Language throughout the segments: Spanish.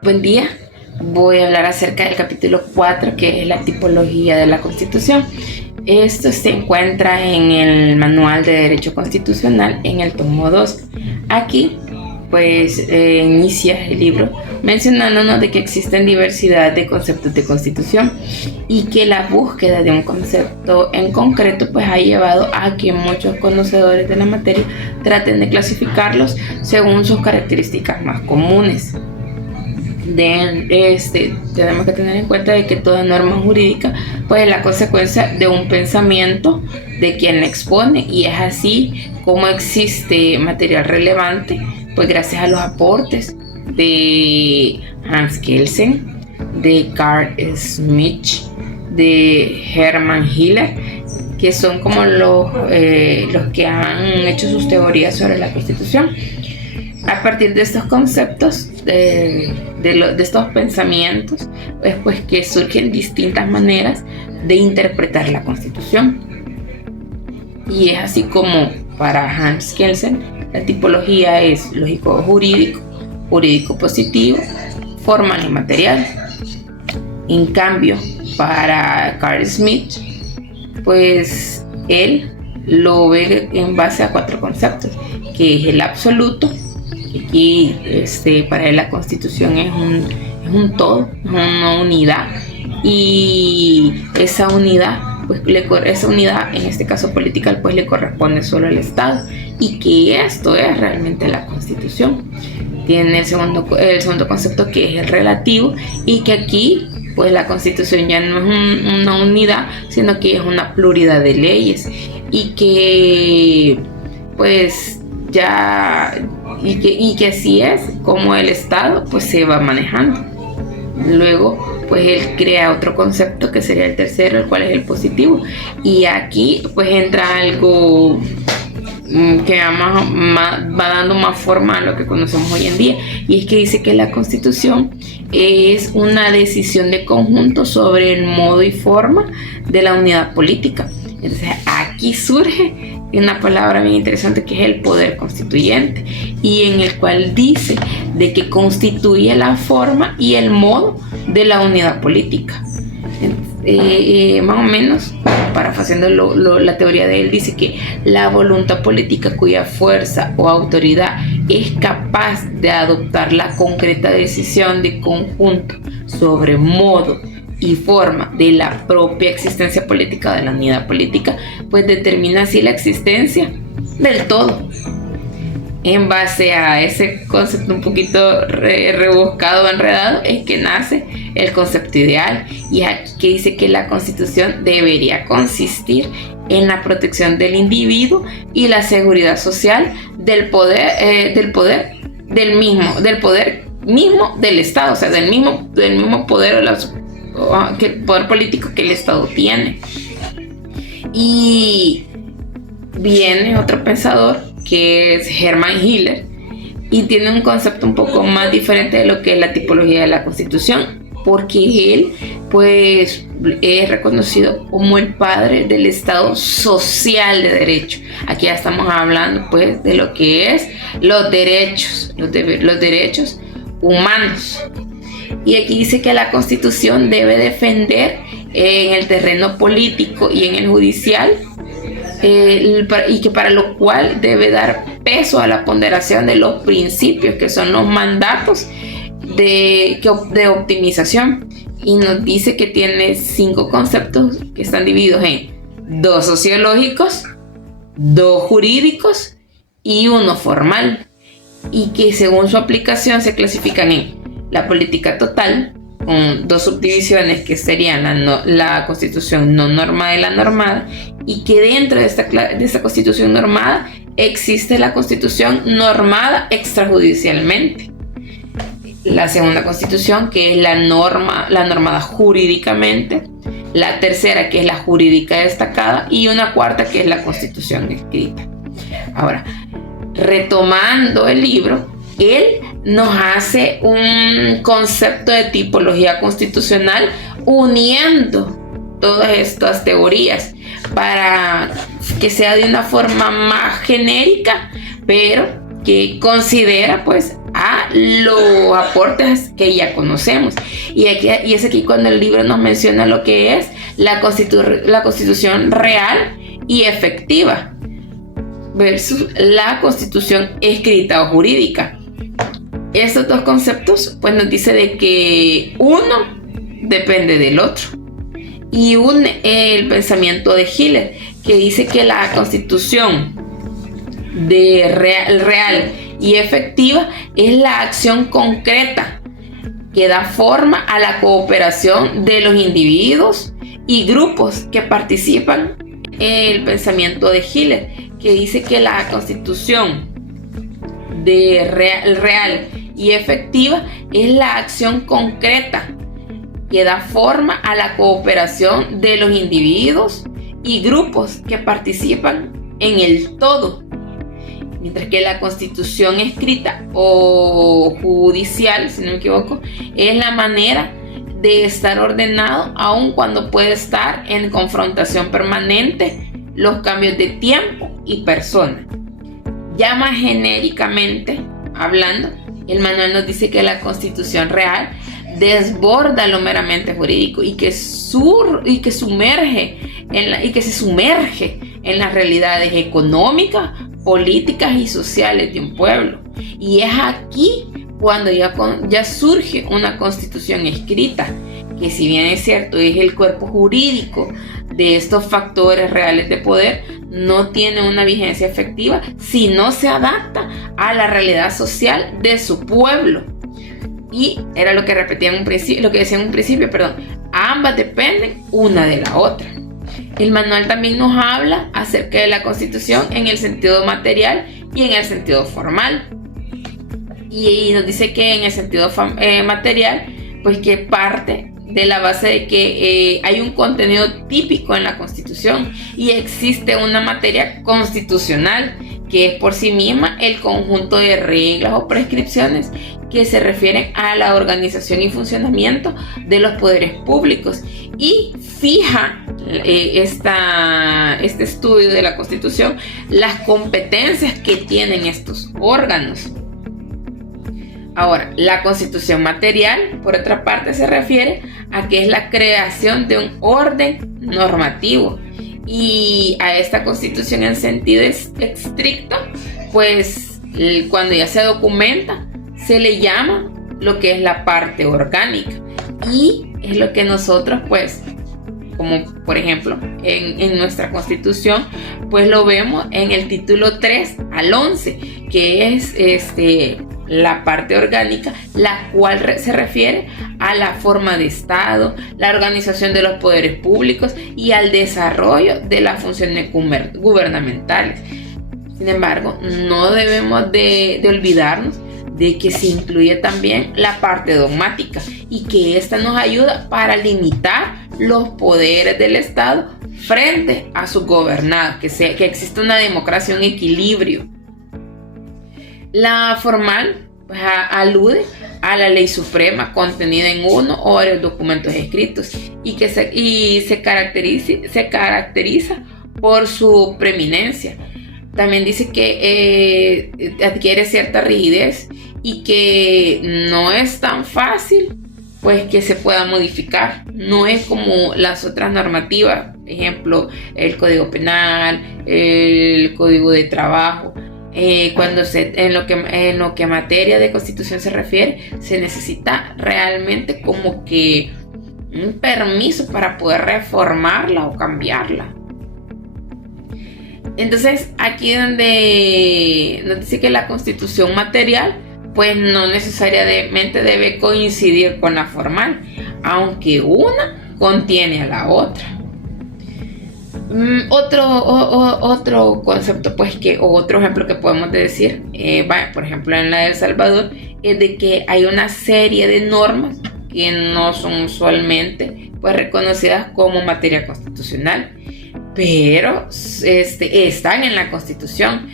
Buen día, voy a hablar acerca del capítulo 4, que es la tipología de la Constitución. Esto se encuentra en el Manual de Derecho Constitucional en el tomo 2. Aquí inicia el libro mencionándonos de que existen diversidad de conceptos de constitución y que la búsqueda de un concepto en concreto ha llevado a que muchos conocedores de la materia traten de clasificarlos según sus características más comunes. Tenemos que tener en cuenta de que toda norma jurídica es la consecuencia de un pensamiento de quien la expone, y es así como existe material relevante gracias a los aportes de Hans Kelsen, de Carl Schmitt, de Hermann Hiller, que son como los que han hecho sus teorías sobre la Constitución. A partir de estos conceptos, de estos pensamientos, que surgen distintas maneras de interpretar la Constitución. Y es así como para Hans Kelsen la tipología es lógico-jurídico, jurídico-positivo, formal y material. En cambio, para Carl Schmitt, él lo ve en base a 4 conceptos, que es el absoluto. Aquí para él la Constitución es un todo, es una unidad, y esa unidad en este caso política le corresponde solo al Estado, y que esto es realmente la Constitución. Tiene el segundo concepto, que es el relativo, y que aquí la Constitución ya no es una unidad, sino que es una pluralidad de leyes, y que y que así es como el Estado se va manejando. Luego él crea otro concepto, que sería el tercero, el cual es el positivo, y aquí entra algo que va dando más forma a lo que conocemos hoy en día, y es que dice que la Constitución es una decisión de conjunto sobre el modo y forma de la unidad política. Entonces aquí surge una palabra bien interesante, que es el poder constituyente, y en el cual dice de que constituye la forma y el modo de la unidad política. Más o menos, parafraseando la teoría de él, dice que la voluntad política cuya fuerza o autoridad es capaz de adoptar la concreta decisión de conjunto sobre modo y forma de la propia existencia política, de la unidad política, determina así la existencia del todo. En base a ese concepto un poquito rebuscado, enredado, es que nace el concepto ideal, y aquí que dice que la Constitución debería consistir en la protección del individuo y la seguridad social del poder mismo del Estado, o sea, del mismo poder poder político que el Estado tiene. Y viene otro pensador, que es Hermann Hiller, y tiene un concepto un poco más diferente de lo que es la tipología de la Constitución, porque él es reconocido como el padre del Estado social de derecho. Aquí ya estamos hablando de lo que es los derechos humanos. Y aquí dice que la Constitución debe defender en el terreno político y en el judicial, y que para lo cual debe dar peso a la ponderación de los principios, que son los mandatos de optimización. Y nos dice que tiene 5 conceptos, que están divididos en 2 sociológicos, 2 jurídicos y 1 formal, y que según su aplicación se clasifican en la política total, con 2 subdivisiones, que serían la Constitución no normada y la normada, y que dentro de esta Constitución normada existe la Constitución normada extrajudicialmente. La segunda Constitución, que es la normada jurídicamente. La tercera, que es la jurídica destacada, y una cuarta, que es la Constitución escrita. Ahora, retomando el libro, él nos hace un concepto de tipología constitucional uniendo todas estas teorías para que sea de una forma más genérica, pero que considera a los aportes que ya conocemos. Y es aquí cuando el libro nos menciona lo que es la constitución real y efectiva versus la constitución escrita o jurídica. Estos dos conceptos pues nos dice de que uno depende del otro. Y el pensamiento de Hiller, que dice que la constitución real y efectiva es la acción concreta que da forma a la cooperación de los individuos y grupos que participan en el pensamiento de Hiller, que dice que la constitución real y efectiva es la acción concreta que da forma a la cooperación de los individuos y grupos que participan en el todo. Mientras que la constitución escrita o judicial, si no me equivoco, es la manera de estar ordenado, aun cuando puede estar en confrontación permanente los cambios de tiempo y persona. Ya más genéricamente hablando, el manual nos dice que la constitución real desborda lo meramente jurídico y que se sumerge en las realidades económicas, políticas y sociales de un pueblo. Y es aquí cuando ya surge una constitución escrita, que si bien es cierto es el cuerpo jurídico de estos factores reales de poder, no tiene una vigencia efectiva si no se adapta a la realidad social de su pueblo. Y era lo que decía en un principio, ambas dependen una de la otra. El manual también nos habla acerca de la constitución en el sentido material y en el sentido formal. Y nos dice que en el sentido material, pues que parte de la base de que hay un contenido típico en la Constitución y existe una materia constitucional que es por sí misma el conjunto de reglas o prescripciones que se refieren a la organización y funcionamiento de los poderes públicos, y fija este estudio de la Constitución las competencias que tienen estos órganos. Ahora, la constitución material, por otra parte, se refiere a que es la creación de un orden normativo. Y a esta constitución en sentido estricto, pues cuando ya se documenta, se le llama lo que es la parte orgánica. Y es lo que nosotros, pues, como por ejemplo en nuestra constitución, pues lo vemos en el título 3 al 11, que es la parte orgánica, la cual se refiere a la forma de Estado, la organización de los poderes públicos y al desarrollo de las funciones gubernamentales. Sin embargo, no debemos de olvidarnos de que se incluye también la parte dogmática y que esta nos ayuda para limitar los poderes del Estado frente a sus gobernados, que existe una democracia, un equilibrio. La formal pues, alude a la ley suprema contenida en uno o varios documentos escritos y se caracteriza por su preeminencia. También dice que adquiere cierta rigidez y que no es tan fácil pues que se pueda modificar. No es como las otras normativas, por ejemplo, el Código Penal, el Código de Trabajo. En lo que a materia de constitución se refiere, se necesita realmente como que un permiso para poder reformarla o cambiarla. Entonces, aquí donde nos dice que la constitución material pues no necesariamente debe coincidir con la formal, aunque una contiene a la otra. Otro concepto o otro ejemplo que podemos decir, por ejemplo en la de El Salvador, es de que hay una serie de normas que no son usualmente pues reconocidas como materia constitucional, pero están en la Constitución,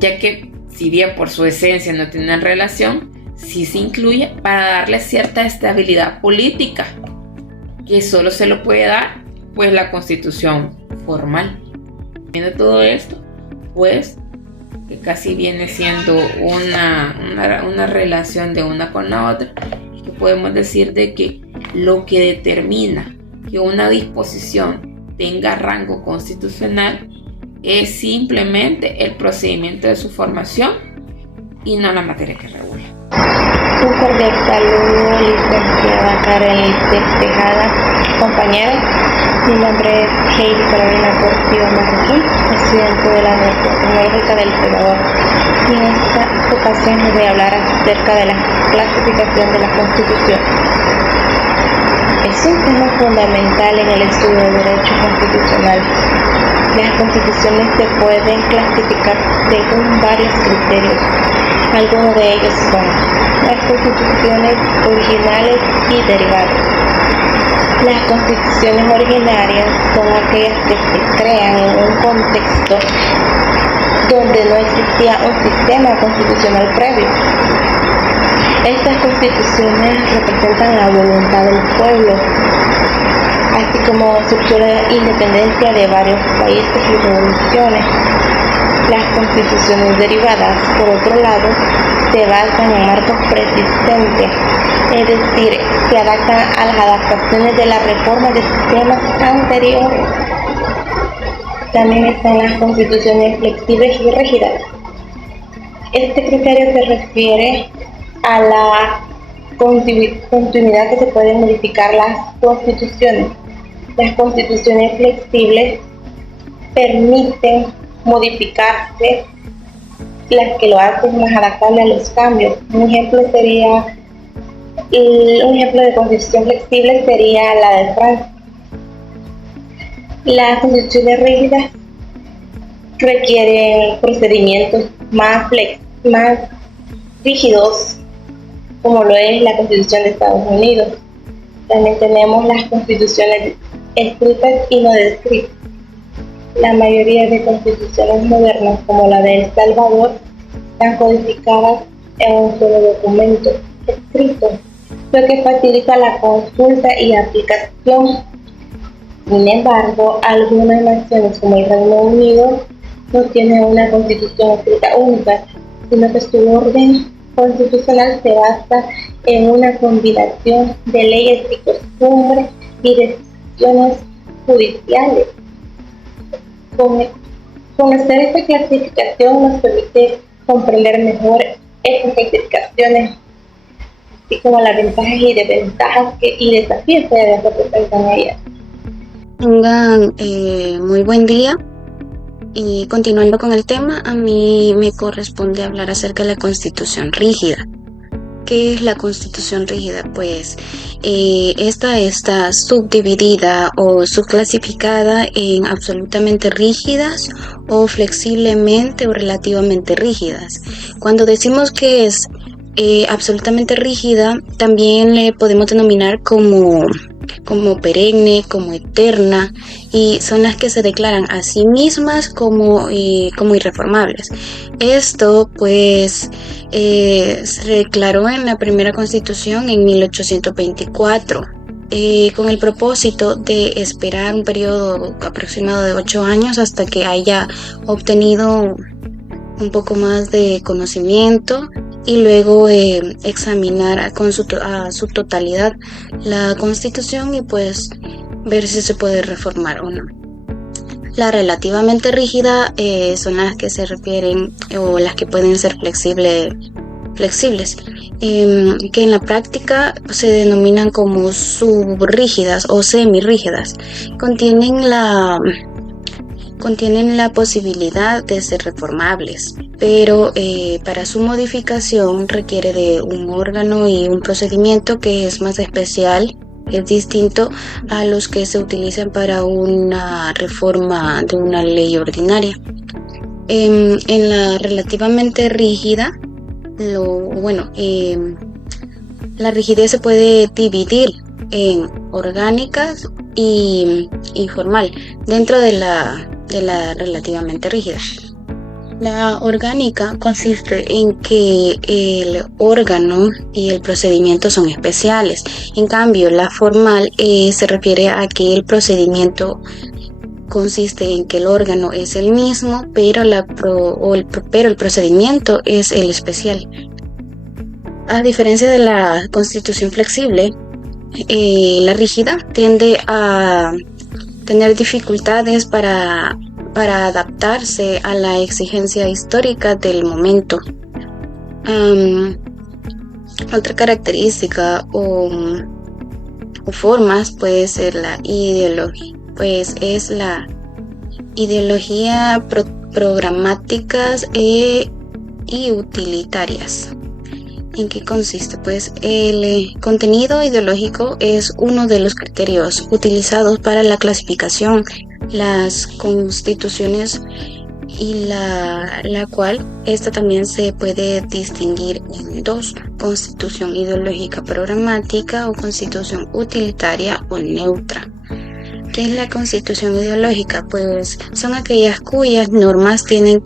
ya que si bien por su esencia no tienen relación, sí se incluye para darle cierta estabilidad política, que solo se lo puede dar pues la Constitución formal. Viendo todo esto, pues que casi viene siendo una relación de una con la otra, y que podemos decir de que lo que determina que una disposición tenga rango constitucional es simplemente el procedimiento de su formación y no la materia que regula. Un cordial saludo, licenciada Karen Tejada, compañera. Mi nombre es Heidi Carolina Portillo Marroquín, estudiante de la Universidad Tecnológica del Salvador. Y en esta ocasión les voy a hablar acerca de la clasificación de la Constitución. Es un tema fundamental en el estudio de derecho constitucional. Las constituciones se pueden clasificar según varios criterios. Algunos de ellos son las constituciones originales y derivadas. Las constituciones originarias son aquellas que se crean en un contexto donde no existía un sistema constitucional previo. Estas constituciones representan la voluntad del pueblo, así como surgió la independencia de varios países y revoluciones. Las constituciones derivadas, por otro lado, se basan en marcos preexistentes, es decir, se adaptan a las adaptaciones de la reforma de sistemas anteriores. También están las constituciones flexibles y rígidas. Este criterio se refiere a la continuidad que se pueden modificar las constituciones. Las constituciones flexibles permiten modificarse, las que lo hacen más adaptable a los cambios. Un ejemplo de constitución flexible sería la de Francia. Las constituciones rígidas requieren procedimientos más rígidos, como lo es la Constitución de Estados Unidos. También tenemos las constituciones escritas y no descritas. La mayoría de constituciones modernas, como la de El Salvador, están codificadas en un solo documento escrito, lo que facilita la consulta y aplicación. Sin embargo, algunas naciones, como el Reino Unido, no tienen una constitución escrita única, sino que su orden constitucional se basa en una combinación de leyes y costumbres y decisiones judiciales. Conocer esta clasificación nos permite comprender mejor estas clasificaciones, así como las ventajas y desventajas y desafíos que representan ellas. Tengan muy buen día. Y continuando con el tema, a mí me corresponde hablar acerca de la Constitución rígida. ¿Qué es la Constitución rígida? Pues esta está subdividida o subclasificada en absolutamente rígidas o flexiblemente o relativamente rígidas. Cuando decimos que es absolutamente rígida, también le podemos denominar como perenne, como eterna, y son las que se declaran a sí mismas como irreformables. Esto pues se declaró en la primera Constitución en 1824 con el propósito de esperar un periodo aproximado de 8 años hasta que haya obtenido un poco más de conocimiento y luego examinar a su totalidad la Constitución y pues ver si se puede reformar o no. La relativamente rígida son las que se refieren o las que pueden ser flexibles, que en la práctica se denominan como subrígidas o semirrígidas. Contienen la posibilidad de ser reformables, pero para su modificación requiere de un órgano y un procedimiento que es más especial, es distinto a los que se utilizan para una reforma de una ley ordinaria. En la relativamente rígida, la rigidez se puede dividir en orgánicas y formal dentro de la relativamente rígida. La orgánica consiste en que el órgano y el procedimiento son especiales. En cambio, la formal se refiere a que el procedimiento consiste en que el órgano es el mismo, pero el procedimiento es el especial. A diferencia de la Constitución flexible, la rígida tiende a tener dificultades para adaptarse a la exigencia histórica del momento. Otra característica o formas puede ser la ideología, pues es la ideología programáticas y utilitarias. ¿En qué consiste? Pues el contenido ideológico es uno de los criterios utilizados para la clasificación, las constituciones, y la cual esta también se puede distinguir en dos: constitución ideológica programática o constitución utilitaria o neutra. ¿Qué es la constitución ideológica? Pues son aquellas cuyas normas tienden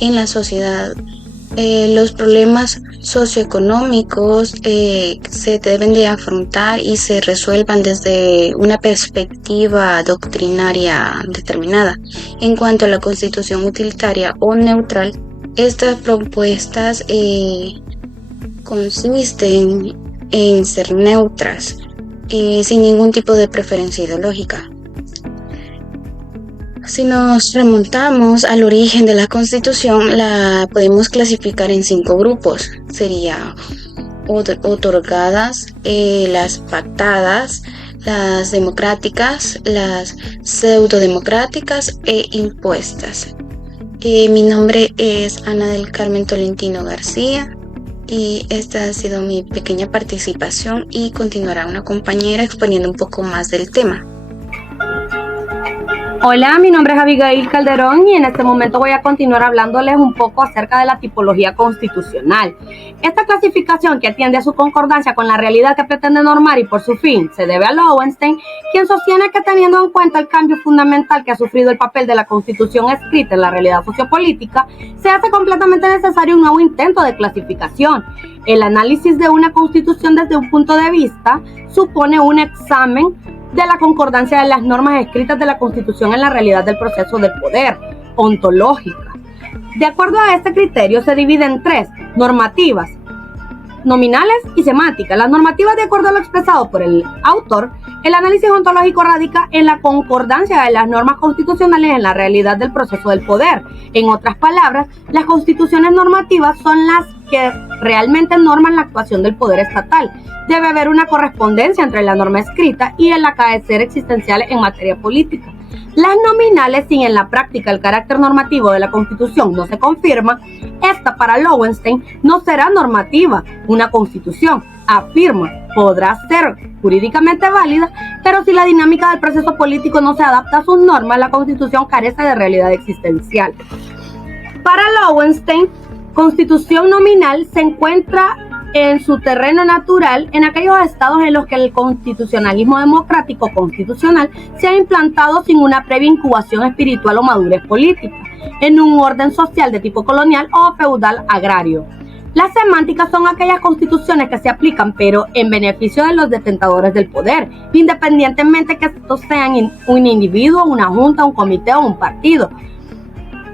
en la sociedad. Los problemas socioeconómicos se deben de afrontar y se resuelvan desde una perspectiva doctrinaria determinada. En cuanto a la constitución utilitaria o neutral, estas propuestas consisten en ser neutras, sin ningún tipo de preferencia ideológica. Si nos remontamos al origen de la Constitución, la podemos clasificar en 5 grupos. Sería otorgadas, las pactadas, las democráticas, las pseudodemocráticas e impuestas. Mi nombre es Ana del Carmen Tolentino García y esta ha sido mi pequeña participación, y continuará una compañera exponiendo un poco más del tema. Hola, mi nombre es Abigail Calderón y en este momento voy a continuar hablándoles un poco acerca de la tipología constitucional. Esta clasificación, que atiende a su concordancia con la realidad que pretende normar y por su fin se debe a Lowenstein, quien sostiene que, teniendo en cuenta el cambio fundamental que ha sufrido el papel de la Constitución escrita en la realidad sociopolítica, se hace completamente necesario un nuevo intento de clasificación. El análisis de una Constitución desde un punto de vista supone un examen de la concordancia de las normas escritas de la Constitución en la realidad del proceso del poder, ontológica. De acuerdo a este criterio, se divide en 3: normativas, nominales y semánticas. Las normativas, de acuerdo a lo expresado por el autor, el análisis ontológico radica en la concordancia de las normas constitucionales en la realidad del proceso del poder. En otras palabras, las constituciones normativas son las que realmente norman la actuación del poder estatal. Debe haber una correspondencia entre la norma escrita y el acaecer existencial en materia política. Las nominales, si en la práctica el carácter normativo de la Constitución no se confirma, esta para Lowenstein no será normativa. Una Constitución, afirma, podrá ser jurídicamente válida, pero si la dinámica del proceso político no se adapta a sus normas, la Constitución carece de realidad existencial. Para Lowenstein, Constitución nominal se encuentra en su terreno natural en aquellos estados en los que el constitucionalismo democrático constitucional se ha implantado sin una previa incubación espiritual o madurez política, en un orden social de tipo colonial o feudal agrario. Las semánticas son aquellas constituciones que se aplican pero en beneficio de los detentadores del poder, independientemente que estos sean un individuo, una junta, un comité o un partido.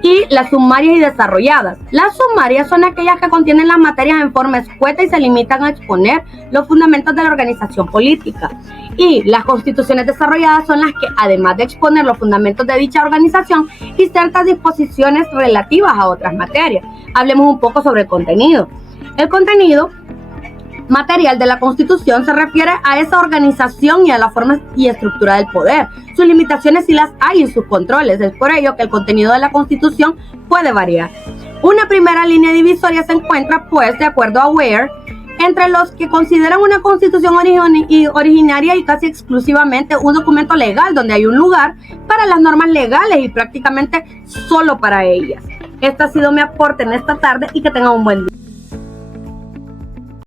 Y las sumarias y desarrolladas. Las sumarias son aquellas que contienen las materias en forma escueta y se limitan a exponer los fundamentos de la organización política. Y las constituciones desarrolladas son las que, además de exponer los fundamentos de dicha organización y ciertas disposiciones relativas a otras materias. Hablemos un poco sobre el contenido. El contenido material de la Constitución se refiere a esa organización y a la forma y estructura del poder. Sus limitaciones sí las hay y sus controles. Es por ello que el contenido de la Constitución puede variar. Una primera línea divisoria se encuentra, pues, de acuerdo a Ware, entre los que consideran una Constitución originaria y casi exclusivamente un documento legal donde hay un lugar para las normas legales y prácticamente solo para ellas. Este ha sido mi aporte en esta tarde y que tengan un buen día.